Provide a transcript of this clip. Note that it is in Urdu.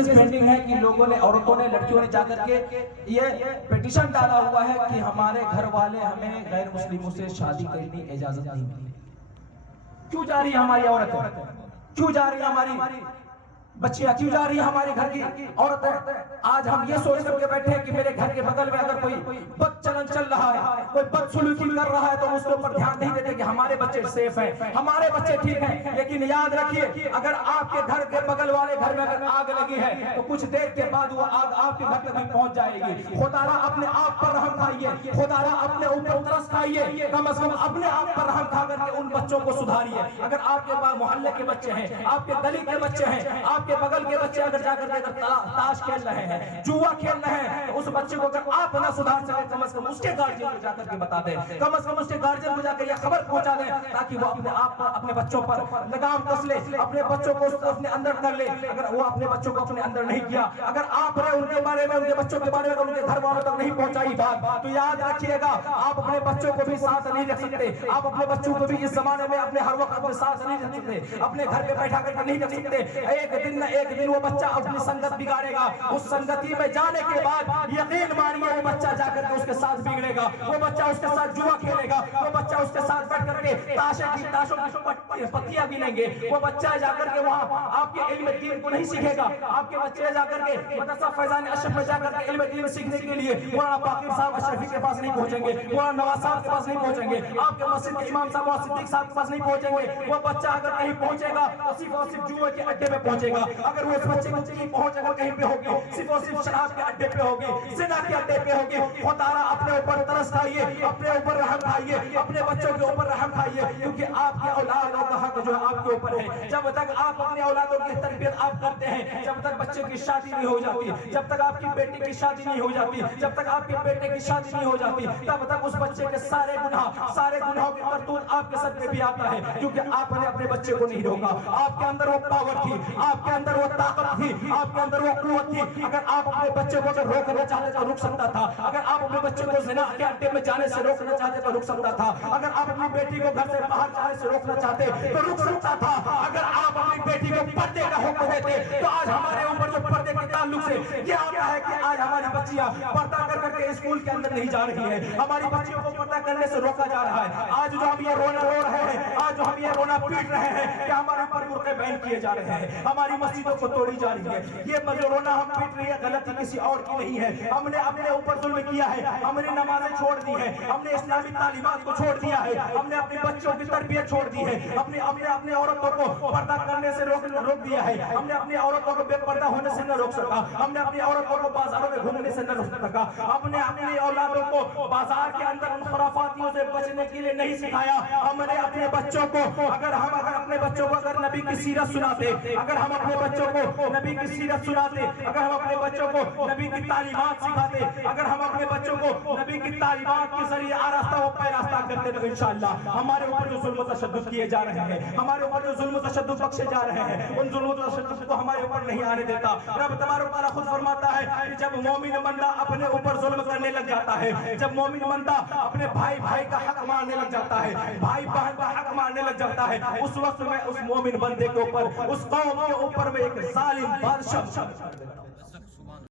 کیسز پینڈنگ ہے کہ لوگوں نے، عورتوں نے، لڑکیوں نے جا کر کے یہ پیٹیشن ڈالا ہوا ہے کہ ہمارے گھر والے ہمیں غیر مسلموں سے شادی کرنے کی اجازت نہیں ملی۔ کیوں جا رہی ہے ہماری عورتیں؟ کیوں جا رہی ہے ہماری بچیاں؟ کیوں جا رہی ہے ہمارے گھر کی عورتیں؟ آج ہم یہ سوچ کر کے بیٹھے ہیں کہ میرے گھر کے بغل میں اگر کوئی بد چلن چل رہا ہے، کوئی بد سلوکی کر رہا ہے، تو اس کے اوپر دھیان نہیں دیتے کہ ہمارے بچے سیف ہیں، ہمارے بچے ٹھیک ہیں۔ لیکن یاد رکھیے، اگر آپ کے گھر کے بغل والے گھر میں اگر آگ لگی ہے تو کچھ دیر کے بعد وہ آگ آپ کے گھر تک بھی پہنچ جائے گی۔ خدا را اپنے آپ پر رحم کھائیے، خدا را اپنے اوپر ترس کھائیے، کم از کم اپنے آپ پر رحم کھا کر کے ان بچوں کو سدھاریے۔ اگر آپ کے محلے کے بچے ہیں، آپ کے گلی کے بچے ہیں، آپ کے بغل کے بچے اگر جا کر کے تاش کھیل رہے ہیں، جوا کھیل رہے ہیں، تو اس بچے کو اگر آپ نہ سدھار سکے، کم از کم اس کے گارجین کو جا کر کے بتا دیں، کم از کم اس کے گارجین کو جا کر یہ خبر پہنچا دیں، تاکہ وہ اپنے آپ پر، اپنے بچوں پر لگام کس لے، اپنے بچوں کو اپنے اندر کر لے۔ اگر وہ اپنے بچوں کو اپنے اندر نہیں کیا، اگر آپ نے ان کے بارے میں، ان کے بچوں کے بارے میں، ان کے گھر والوں تک نہیں پہنچائی بات، تو یاد رکھیے گا آپ اپنے بچوں کو بھی ساتھ نہیں رکھ سکتے، آپ اپنے بچوں کو بھی اس زمانے میں اپنے ہر وقت اپنے ساتھ نہیں رکھ سکتے، اپنے گھر پہ بیٹھا کر کے نہیں رکھ سکتے۔ ایک دن نہ ایک دن وہ بچہ اپنی سنگت بگاڑے گا، اس سنگتی میں جانے کے بعد یقین مانیے وہ بچہ جا کر کے اس کے ساتھ بگڑے گا، وہ بچہ اس کے ساتھ جوا کھیلے گا، وہ بچہ اس کے ساتھ بیٹھ کر کے تاشوں کی پتیاں گنیں گے، وہ بچہ جا کر کے وہاں آپ کے علم دین کو نہیں سیکھے گا۔ آپ کے بچے جا کر کے مدرسہ فیضان اشرف میں جا کر کے علم دین سیکھنے کے لیے مولانا باقر صاحب اشرفی کے پاس نہیں پہنچیں گے، مولانا نواز صاحب کے پاس نہیں پہنچیں گے، آپ کے مسجد کے امام صاحب اور صدیق صاحب کے پاس نہیں پہنچیں گے۔ وہ بچہ اگر کہیں پہنچے گا تو صرف اور صرف جوئے کے اڈے پہ پہنچے گا۔ اگر وہ اس بچے کی پہنچ اگر کہیں پہ ہوگی، صرف اور صرف شراب کے اڈے پہ ہوگی، زنا کے اڈے پہ ہوگی۔ خدا را اپنے اوپر ترس کھائیے، اپنے اوپر رحم کھائیے، اپنے بچوں کے اوپر رحم کھائیے، کیونکہ آپ کے اولادوں کا حق جو ہے آپ کے اوپر ہے۔ جب تک آپ اپنے اولادوں کی تربیت آپ کرتے ہیں، جب تک بچے کی شادی نہیں ہو جاتی، جب تک آپ کی بیٹی کی شادی نہیں ہو جاتی، جب تک آپ کے بیٹے کی شادی نہیں ہو جاتی، تب تک اس بچے کے سارے گناہوں کی کرتوت آپ کے سر پہ بھی آتا ہے، کیونکہ آپ نے اپنے بچے کو نہیں روکا۔ آپ کے اندر وہ پاور تھی، آپ کے اندر وہ طاقت تھی، آپ کے اندر وہ قوت تھی۔ اگر آپ اپنے بچے کو اگر روکنا چاہتے تو رک سکتا تھا، اگر آپ اپنے بچے کو زنا کے اڈے میں جانے سے روکنا چاہتے تو رک سکتا تھا، اگر آپ اپنی بیٹی کو گھر سے باہر جانے سے روکنا چاہتے تو رک سکتا تھا، اگر آپ اپنی بیٹی کو پردے کا حکم دیتے تو آج ہمارے اوپر جو پردے کے تعلق سے یہ آتا ہے کہ آج ہماری بچیاں پردہ کر کر کے اسکول کے اندر نہیں جا رہی ہیں، ہماری بچیوں کو پردہ کرنے سے روکا جا رہا ہے۔ آج جو ہم یہ رونا رو رہے ہیں، آج جو ہم یہ رونا پیٹ رہے ہیں کہ ہمارے اوپر برقعے بین کیے جا رہے ہیں، ہماری مسجدوں کو توڑی جا رہی ہے، یہ جو رونا ہم پیٹ رہی ہے غلطی کسی اور کی نہیں ہے۔ ہم نے اپنے اوپر ظلم کیا ہے، ہم نے نمازیں چھوڑ دی ہیں، ہم نے اسلامی تعلیمات کو چھوڑ دیا ہے، ہم نے اپنے بچوں کی تربیت چھوڑ دی ہے، ہم نے اپنے عورتوں کو پردہ کرنے سے روک دیا ہے، ہم نے اپنی عورتوں کو بے پردہ ہونے سے نہ روک سکا، ہم نے اپنی عورتوں کو بازاروں میں گھومنے سے نہ روک سکا، ہم نے اپنی اولادوں کو بازار کے اندر ان خرافاتیوں سے بچنے کے لیے نہیں سکھایا۔ ہم نے اپنے بچوں کو اگر اپنے بچوں کو اگر نبی کی سیرت سناتے، اگر ہم اپنے بچوں کو نبی کی سیرت سناتے، اگر ہم اپنے بچوں کو نبی کی تعلیمات سکھاتے، اگر ہم اپنے بچوں کو نبی کی تعلیمات کے ذریعے آراستہ و پیراستہ کرتے تو انشاءاللہ ہمارے اوپر جو ظلم و تشدد کیے جا رہے ہیں، ہمارے اوپر جو ظلم و تشدد بخشے جا رہے ہیں، ان ظلم و تشدد کو ہمارے اوپر نہیں آنے دیتا۔ رب تبارک و تعالیٰ خود فرماتا ہے کہ جب مومن بندہ اپنے اوپر ظلم کرنے لگ جاتا ہے، جب مومن بندہ اپنے بھائی کا حق مارنے لگ جاتا ہے، بھائی بہن کا حق مارنے لگ جاتا ہے، اس وقت میں اس مومن بندے کے اوپر، اس قوم کے اوپر میں ایک ظالم بادشاہ